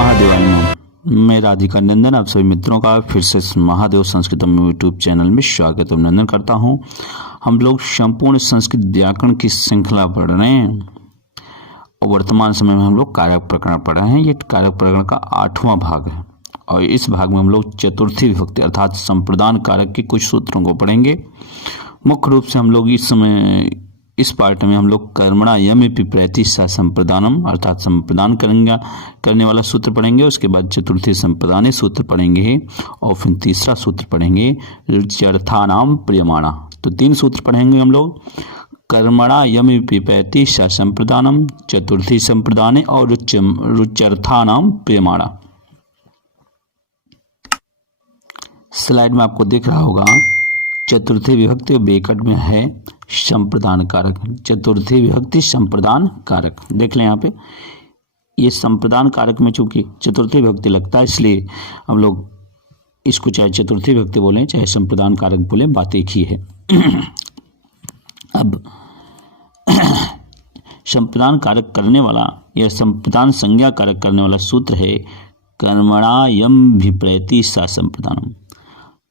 महादेवाय नमः। मैं राधिका नंदन आप सभी मित्रों का फिर से महादेव संस्कृतम यूट्यूब चैनल में स्वागत अभिनंदन करता हूं। हम लोग संपूर्ण संस्कृत व्याकरण की श्रृंखला पढ़ रहे हैं और वर्तमान समय में हम लोग कारक प्रकरण पढ़ रहे हैं। ये कारक प्रकरण का 8वां भाग है और इस भाग में हम लोग चतुर्थी विभक्ति अर्थात संप्रदान कारक के कुछ सूत्रों को पढ़ेंगे। मुख्य रूप से हम लोग इस पार्ट में हम लोग कर्मणा यम विप्रैति सा संप्रदानम अर्थात संप्रदान करने वाला सूत्र पढ़ेंगे। उसके बाद चतुर्थी संप्रदाने सूत्र पढ़ेंगे और फिर तीसरा सूत्र पढ़ेंगे रुच्यर्थानाम प्रियमाणा। तो 3 सूत्र पढ़ेंगे हम लोग, कर्मणा यम विप्रैति सा संप्रदानम, चतुर्थी संप्रदाने और रुच्यर्थानाम प्रियमाणा। स्लाइड में आपको दिख रहा होगा चतुर्थी विभक्ति बेकट में है संप्रदान कारक। चतुर्थी विभक्ति संप्रदान कारक देख लें। यहाँ पे ये संप्रदान कारक में चूंकि चतुर्थी विभक्ति लगता है इसलिए हम लोग इसको चाहे चतुर्थी विभक्ति बोलें चाहे संप्रदान कारक बोलें, बात एक ही है। अब संप्रदान कारक करने वाला या संप्रदान संज्ञा कारक करने वाला सूत्र है कर्मणा यम विप्रैति सा संप्रदानम।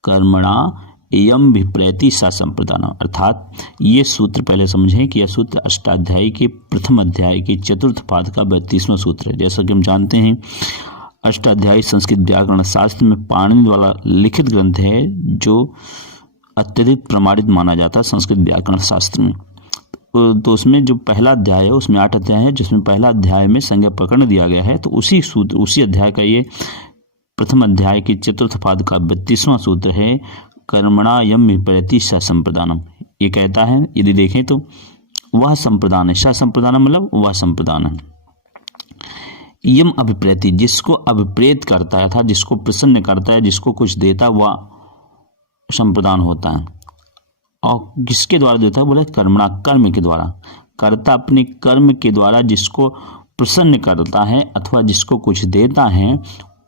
कर्मणा यम विप्रैति सा संप्रदान अर्थात ये सूत्र पहले समझें कि यह सूत्र अष्टाध्यायी के प्रथम अध्याय के चतुर्थ पाद का 32वां सूत्र है। जैसा कि हम जानते हैं अष्टाध्यायी संस्कृत व्याकरण शास्त्र में पाणिनि द्वारा लिखित ग्रंथ है जो अत्यधिक प्रमाणित माना जाता है संस्कृत व्याकरण शास्त्र में। तो उसमें जो पहला अध्याय है उसमें 8 अध्याय है, जिसमें पहला अध्याय में संज्ञा प्रकरण दिया गया है। तो उसी अध्याय का ये प्रथम अध्याय के चतुर्थ पाद का 32वां सूत्र है कर्मणा यम विप्रैति सा संप्रदानम। ये कहता है यदि देखें तो वह संप्रदान है, सा संप्रदानम मतलब वह संप्रदान है। यम अभिप्रैति जिसको अभिप्रेत करता है अर्थात जिसको प्रसन्न करता है, जिसको कुछ देता है वह संप्रदान होता है। और किसके द्वारा देता है बोले कर्मणा कर्म के द्वारा। कर्ता अपने कर्म के द्वारा जिसको प्रसन्न करता है अथवा जिसको कुछ देता है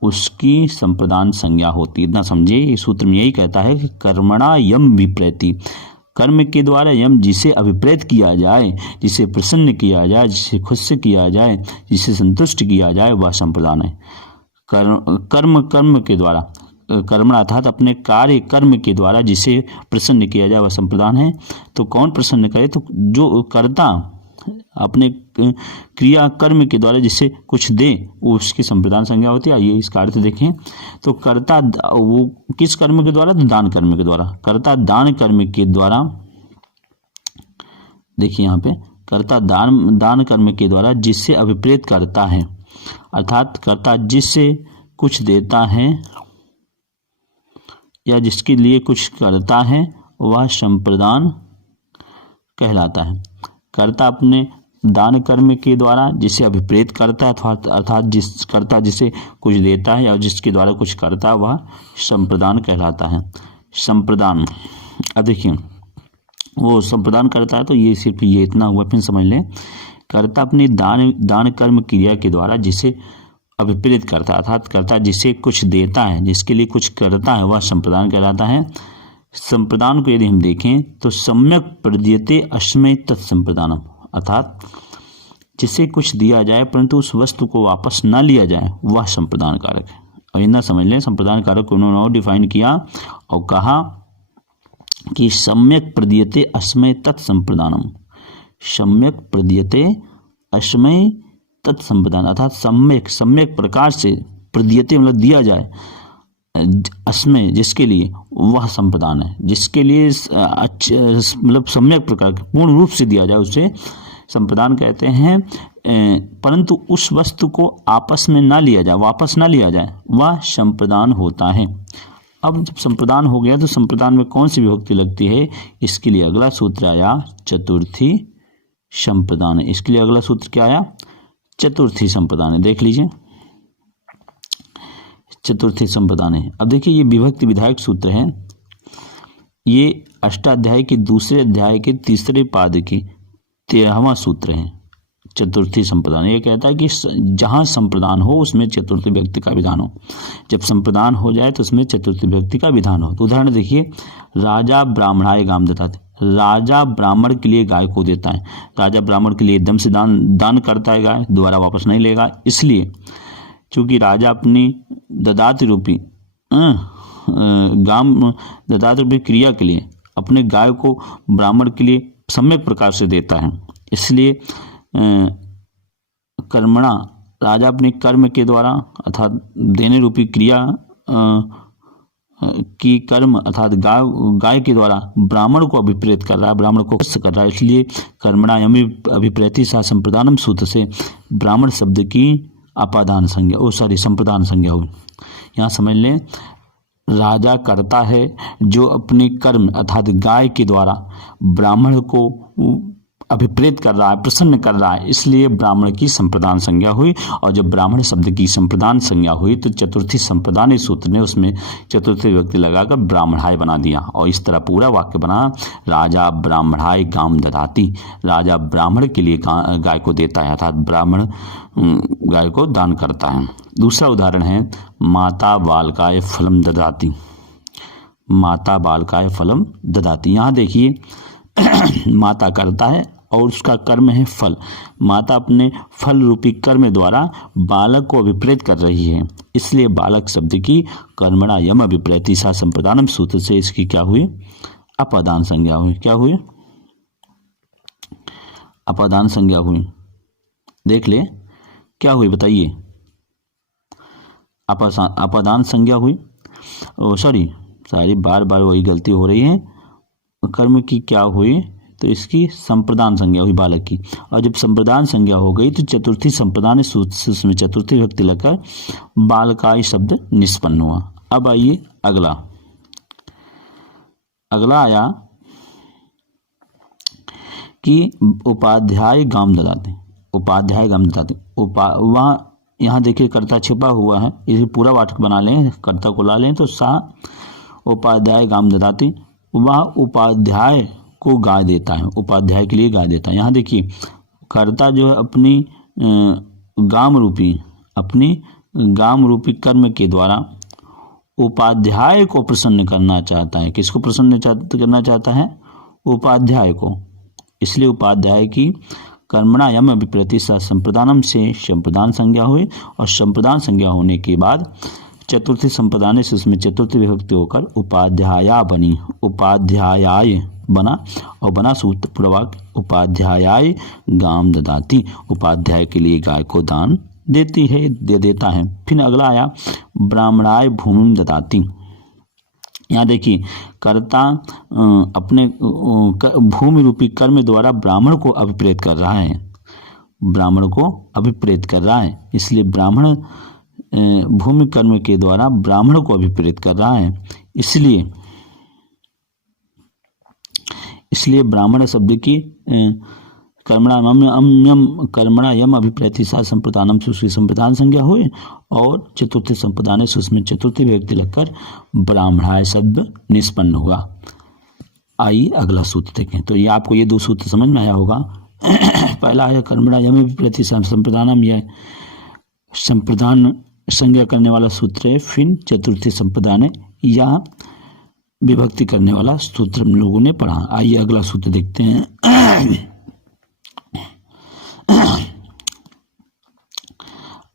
उसकी संप्रदान संज्ञा होती है। इतना समझिए इस सूत्र में यही कहता है कि कर्मणा यम विप्रैति कर्म के द्वारा यम जिसे अभिप्रेत किया जाए, जिसे प्रसन्न किया जाए, जिसे खुश किया जाए, जिसे संतुष्ट किया जाए वह संप्रदान है। कर्म के द्वारा कर्मणा अर्थात अपने कार्य कर्म के द्वारा जिसे प्रसन्न किया जाए वह संप्रदान है। तो कौन प्रसन्न करे तो जो कर्ता अपने क्रिया कर्म के द्वारा जिसे कुछ दे वो उसकी संप्रदान संज्ञा होती है। आइए इसका अर्थ देखें तो कर्ता वो किस कर्म के द्वारा तो दान कर्म के द्वारा। कर्ता दान कर्म के द्वारा देखिए यहाँ पे कर्ता दान कर्म के द्वारा जिससे अभिप्रेत करता है अर्थात कर्ता जिससे कुछ देता है या जिसके लिए कुछ करता है वह संप्रदान कहलाता है। कर्ता अपने दान कर्म के द्वारा जिसे अभिप्रेत करता है अर्थात जिस कर्ता जिसे कुछ देता है या जिसके द्वारा कुछ करता है वह संप्रदान कहलाता है। संप्रदान अब देखिए वो संप्रदान करता है तो ये सिर्फ ये इतना हुआ, फिर समझ लें कर्ता अपने दान कर्म क्रिया के द्वारा जिसे अभिप्रेत करता है अर्थात कर्ता जिसे कुछ देता है, जिसके लिए कुछ करता है वह संप्रदान कहलाता है। संप्रदान को यदि हम देखें तो सम्यक प्रदीयते अस्मै तत्संप्रदानम अर्थात जिसे कुछ दिया जाए परंतु उस वस्तु को वापस न लिया जाए वह संप्रदान कारक है। और इतना समझ लें संप्रदान कारक को उन्होंने और डिफाइन किया और कहा कि सम्यक प्रदीयते अस्मै तत्संप्रदानम। सम्यक प्रदीयते अस्मै तत्संप्रदान अर्थात सम्यक प्रकार से प्रदीयते मतलब दिया जाए अस्मै जिसके लिए वह संप्रदान है। जिसके लिए मतलब सम्यक प्रकार पूर्ण रूप से दिया जाए उसे संप्रदान कहते हैं, परंतु उस वस्तु को आपस में ना लिया जाए वापस ना लिया जाए वह संप्रदान होता है। अब जब संप्रदान हो गया तो संप्रदान में कौन सी विभक्ति लगती है इसके लिए अगला सूत्र आया चतुर्थी संप्रदान। इसके लिए अगला सूत्र क्या आया चतुर्थी संप्रदान है। देख लीजिए चतुर्थी संप्रदान है। अब देखिए ये विभक्ति विधायक सूत्र है। ये अष्टाध्याय के दूसरे अध्याय के तीसरे पाद के 13वां सूत्र है चतुर्थी संप्रदान। ये कहता है कि जहां संप्रदान हो उसमें चतुर्थी विभक्ति का विधान हो। जब संप्रदान हो जाए तो उसमें चतुर्थी विभक्ति का विधान हो। तो उदाहरण देखिए राजा ब्राह्मणाय गाम दत्तात् राजा ब्राह्मण के लिए गाय को देता है। राजा ब्राह्मण के लिए एकदम से दान करता है, गाय दोबारा वापस नहीं लेगा। इसलिए चूंकि राजा अपनी ददात रूपी गाम ददात रूपी क्रिया के लिए अपने गाय को ब्राह्मण के लिए सम्यक प्रकार से देता है, इसलिए कर्मणा राजा अपने कर्म के द्वारा अर्थात देने रूपी क्रिया की कर्म अर्थात गाय के द्वारा ब्राह्मण को अभिप्रेत कर रहा है, ब्राह्मण को खुश कर रहा है। इसलिए कर्मणा यमी अभिप्रेति सा संप्रदानम सूत्र से ब्राह्मण शब्द की अपादान संज्ञा संप्रदान संज्ञा हुई। यहाँ समझ लें, राजा करता है जो अपने कर्म अर्थात गाय के द्वारा ब्राह्मण को अभिप्रेत कर रहा है, प्रसन्न कर रहा है, इसलिए ब्राह्मण की संप्रदान संज्ञा हुई। और जब ब्राह्मण शब्द की संप्रदान संज्ञा हुई तो चतुर्थी संप्रदान सूत्र ने उसमें चतुर्थी विभक्ति लगाकर ब्राह्मणाय बना दिया और इस तरह पूरा वाक्य बना, राजा ब्राह्मणाय गाम ददाति। राजा ब्राह्मण के लिए गाय को देता है अर्थात ब्राह्मण गाय को दान करता है। दूसरा उदाहरण है माता बालकाय फलम ददाति। माता बालकाय फलम ददाति। यहाँ देखिए माता करता है और उसका कर्म है फल। माता अपने फल रूपी कर्म द्वारा बालक को अभिप्रेत कर रही है, इसलिए बालक शब्द की कर्मणा यम अभिप्रेति सा संप्रदानम सूत्र से इसकी क्या हुई? अपादान संज्ञा हुई। क्या हुई? अपादान संज्ञा हुई। देख ले क्या हुई बताइए? अपादान संज्ञा हुई। सॉरी बार बार वही गलती हो रही है। कर्म की क्या हुई? तो इसकी संप्रदान संज्ञा हुई बालक की। और जब संप्रदान संज्ञा हो गई तो चतुर्थी संप्रदान सूत्र में चतुर्थी विभक्ति लगकर बालकाय शब्द निष्पन्न हुआ। अब आइए अगला आया कि उपाध्याय गाम ददाति। उपाध्याय गाम ददाति। वहाँ यहाँ देखिए कर्ता छिपा हुआ है, इसे पूरा वाक्य बना लें, कर्ता को ला लें तो सा उपाध्याय गाम ददाति। वह उपाध्याय को गाय देता है, उपाध्याय के लिए गाय देता है। यहाँ देखिए कर्ता जो है अपनी गाम रूपी कर्म के द्वारा उपाध्याय को प्रसन्न करना चाहता है। किसको प्रसन्न करना चाहता है? उपाध्याय को। इसलिए उपाध्याय की कर्मणा यम अभिप्रति संप्रदानम से संप्रदान संज्ञा हुई और संप्रदान संज्ञा होने के बाद चतुर्थी संप्रदान से उसमें चतुर्थी विभक्ति होकर उपाध्याया बनी। उपाध्याय बना और बना सूत्र पूर्वक उपाध्याय गाम ददाति। उपाध्याय के लिए गाय को दान देता है। फिर अगला आया ब्राह्मणाय भूमि ददाति। यहाँ देखिए कर्ता अपने भूमि रूपी कर्म द्वारा ब्राह्मण को अभिप्रेत कर रहा है, इसलिए ब्राह्मण भूमि कर्म के द्वारा ब्राह्मण को अभिप्रेत कर रहा है, इसलिए ब्राह्मण शब्द की कर्मणा यम अभिप्रेति सा संप्रदानम से संप्रदान संज्ञा हुई और चतुर्थी संप्रदान से उसमें चतुर्थी विभक्ति लगकर ब्राह्मणाय शब्द निष्पन्न हुआ। आइए अगला सूत्र देखें। तो ये आपको ये दो सूत्र समझ में आया होगा। पहला है कर्मणा यम अभिप्रेति सा संप्रदानम, यह संप्रदान संज्ञा करने वाला सूत्र है। फिर चतुर्थी संप्रदान या विभक्ति करने वाला सूत्र हम लोगों ने पढ़ा। आइए अगला सूत्र देखते हैं।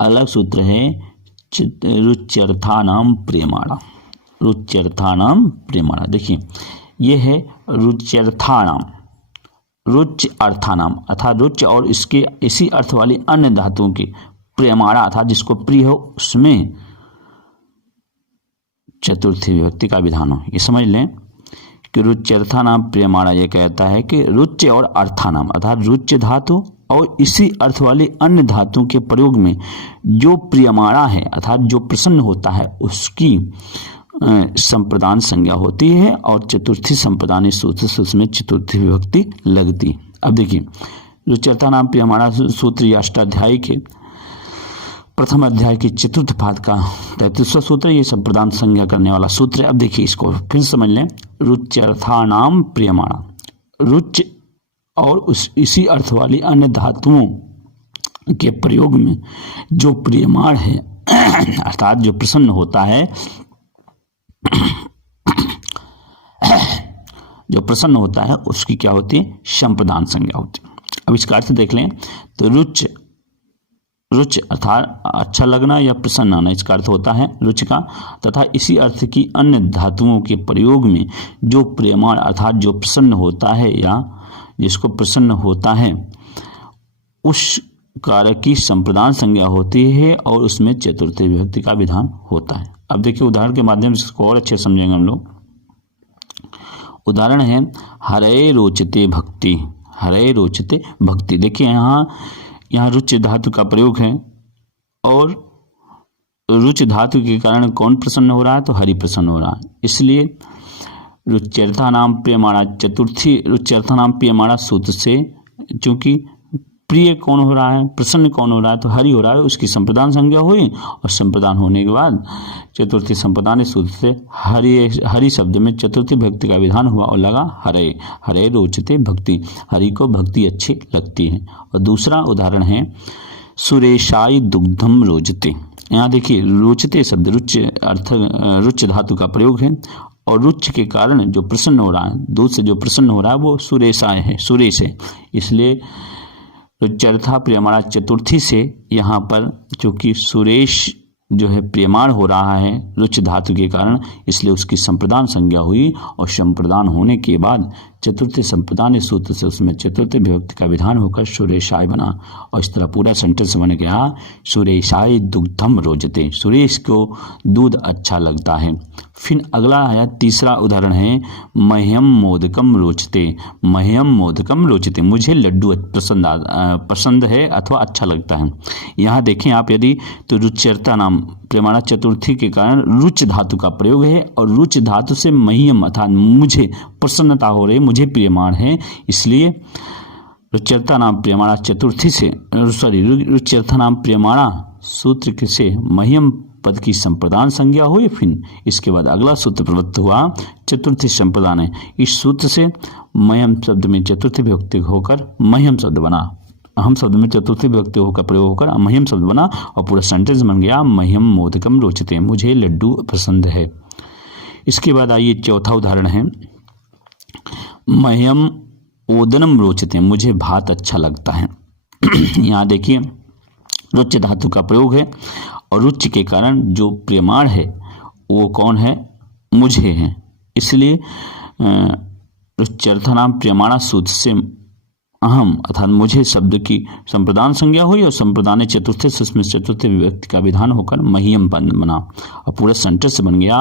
अलग सूत्र है रुच्यर्थानाम प्रेमाणा। रुच्यर्थानाम प्रेमाणा। देखिए ये है रुच्यर्थानाम, रुच्य अर्थानाम अर्थात रुच्य और इसके इसी अर्थ वाली अन्य धातुओं के प्रेमाणा अर्थात जिसको प्रिय हो उसमें चतुर्थी विभक्ति का विधान हो। ये समझ लें कि रुच्यर्थानाम प्रेमाणा ये कहता है कि रुच्य और अर्थानाम अर्थात रुच्य धातु और इसी अर्थ वाले अन्य धातुओं के प्रयोग में जो प्रियमाणा है अर्थात जो प्रसन्न होता है उसकी संप्रदान संज्ञा होती है और चतुर्थी संप्रदान सूत्र से उसमें चतुर्थी विभक्ति लगती। अब देखिए रुच्यर्थानाम प्रियमाणा सूत्र अष्टाध्यायी के प्रथम अध्याय के चतुर्थ पाद का 33वां सूत्र, ये संप्रदान संज्ञा करने वाला सूत्र है। अब देखिए इसको फिर समझ लें। रुच्यर्थानाम प्रियमाणा, रुच्य और इसी अर्थ वाली अन्य धातुओं के प्रयोग में जो प्रियमाण है अर्थात जो प्रसन्न होता है, जो प्रसन्न होता है उसकी क्या होती है? संप्रदान संज्ञा होती है। अब इसका अर्थ देख लें तो रुच्य रुच अर्थात अच्छा लगना या प्रसन्न आना, इसका अर्थ होता है रुच का। तथा इसी अर्थ की अन्य धातुओं के प्रयोग में जो प्रियमाण अर्थात जो प्रसन्न होता है या जिसको प्रसन्न होता है उस कारक की संप्रदान संज्ञा होती है और उसमें चतुर्थी विभक्ति का विधान होता है। अब देखिए उदाहरण के माध्यम से इसको और अच्छे समझेंगे हम लोग। उदाहरण है हरे रोचते भक्ति, हरे रोचते भक्ति। देखिए यहाँ रुच धातु का प्रयोग है और रुच धातु के कारण कौन प्रसन्न हो रहा है, तो हरि प्रसन्न हो रहा है। इसलिए रुच्यर्था नाम प्रियमाणा चतुर्थी, रुच्यर्था नाम प्रियमाणा सूत्र से चूंकि प्रिय कौन हो रहा है, प्रसन्न कौन हो रहा है, तो हरि हो रहा है, उसकी संप्रदान संज्ञा हुई और संप्रदान होने के बाद चतुर्थी संप्रदान सूत्र से हरि शब्द में चतुर्थी भक्ति का विधान हुआ और लगा हरे, हरे रोचते भक्ति, हरि को भक्ति अच्छी लगती है। और दूसरा उदाहरण है सुरेशाई दुग्धम रोचते। यहाँ देखिए रोचते शब्द रुच धातु का प्रयोग है और रुच के कारण जो प्रसन्न हो रहा है, दूध से जो प्रसन्न हो रहा है वो सुरेशाय है, सुरेश है। इसलिए रुच्यर्था प्रियमाणा चतुर्थी से यहाँ पर चूंकि सुरेश जो है प्रियमाण हो रहा है रुच धातु के कारण, इसलिए उसकी संप्रदान संज्ञा हुई और संप्रदान होने के बाद चतुर्थी संप्रदान सूत्र से उसमें चतुर्थी विभक्ति का विधान होकर सुरेशाय बना और इस तरह पूरा सेंटेंस बन गया सुरेशाय दुग्धम रोचते, सुरेश को दूध अच्छा लगता है। फिर अगला है तीसरा उदाहरण है मह्यम मोदकम रोचते, मह्यम मोदकम रोचते, मुझे लड्डू पसंद है अथवा अच्छा लगता है। यहाँ देखें आप यदि तो रुच्यर्ता नाम प्रियमाणा चतुर्थी के कारण रुच धातु का प्रयोग है और रुच धातु से मह्यम अर्थात मुझे प्रसन्नता हो रही, मुझे प्रियमाण है, इसलिए रुच्यर्ता नाम प्रियमाणा चतुर्थी से रुच्यर्ता नाम प्रियमाणा सूत्र से मह्यम पद की संप्रदान संज्ञा हुई। फिर इसके बाद अगला सूत्र प्रवृत्त हुआ चतुर्थी संप्रदान है। इस सूत्र से मह्यम शब्द में चतुर्थी विभक्ति होकर मह्यम शब्द बना, अहम शब्द में चतुर्थी विभक्ति होकर प्रयोग होकर मह्यम शब्द बना और पूरा सेंटेंस बन गया मह्यम मोदकम रोचते, मुझे लड्डू पसंद है। इसके बाद आइए चौथा उदाहरण है मह्यम ओदनम रोचते, मुझे भात अच्छा लगता है। यहाँ देखिए रुच धातु का प्रयोग है और रुच के कारण जो प्रियमाण है वो कौन है, मुझे है, इसलिए रुच्यर्था नाम प्रियमाणा सूत्र से अहम अर्थात मुझे शब्द की संप्रदान संज्ञा हुई और संप्रदान चतुर्थ से उसमें चतुर्थ विभक्ति का विधान होकर मह्यम पद बना और पूरा सेंटेंस बन गया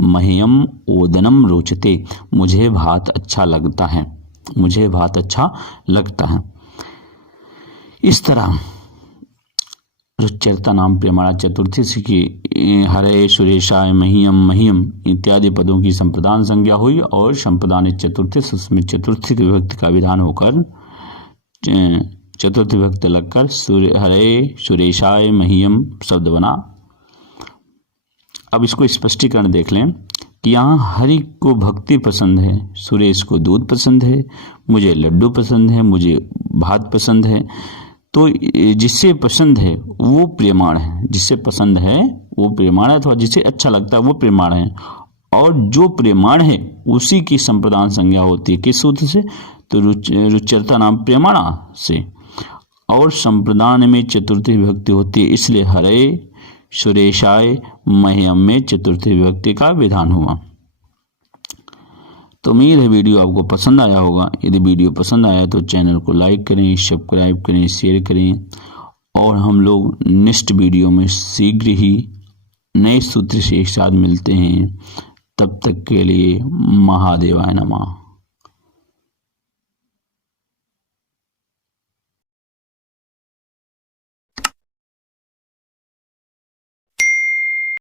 मह्यम ओदनम रोचते, मुझे भात अच्छा लगता है, मुझे भात अच्छा लगता है। इस तरह रुच्यर्ता नाम प्रियमाणा चतुर्थी से की हरे सुरेशाय मह्यम मह्यम इत्यादि पदों की संप्रदान संज्ञा हुई और संप्रदान चतुर्थी से उसमें चतुर्थी विभक्ति का विधान होकर चतुर्थी विभक्ति लगकर हरे सुरेशाय मह्यम शब्द बना। अब इसको स्पष्टीकरण देख लें कि यहाँ हरि को भक्ति पसंद है, सुरेश को दूध पसंद है, मुझे लड्डू पसंद है, मुझे भात पसंद है। तो जिससे पसंद है वो प्रियमाण है, जिससे पसंद है वो प्रियमाण है अथवा जिसे अच्छा लगता है वो प्रियमाण है और जो प्रियमाण है उसी की संप्रदान संज्ञा होती है किस सूत्र से, तो रुच्यर्ता नाम प्रियमाणा से और संप्रदान में चतुर्थी विभक्ति होती है, इसलिए हरे सुरेशाय मह्यम में चतुर्थी विभक्ति का विधान हुआ। तो उम्मीद है वीडियो आपको पसंद आया होगा। यदि वीडियो पसंद आया तो चैनल को लाइक करें, सब्सक्राइब करें, शेयर करें और हम लोग नेक्स्ट वीडियो में शीघ्र ही नए सूत्र से एक साथ मिलते हैं। तब तक के लिए महादेवाय नमः।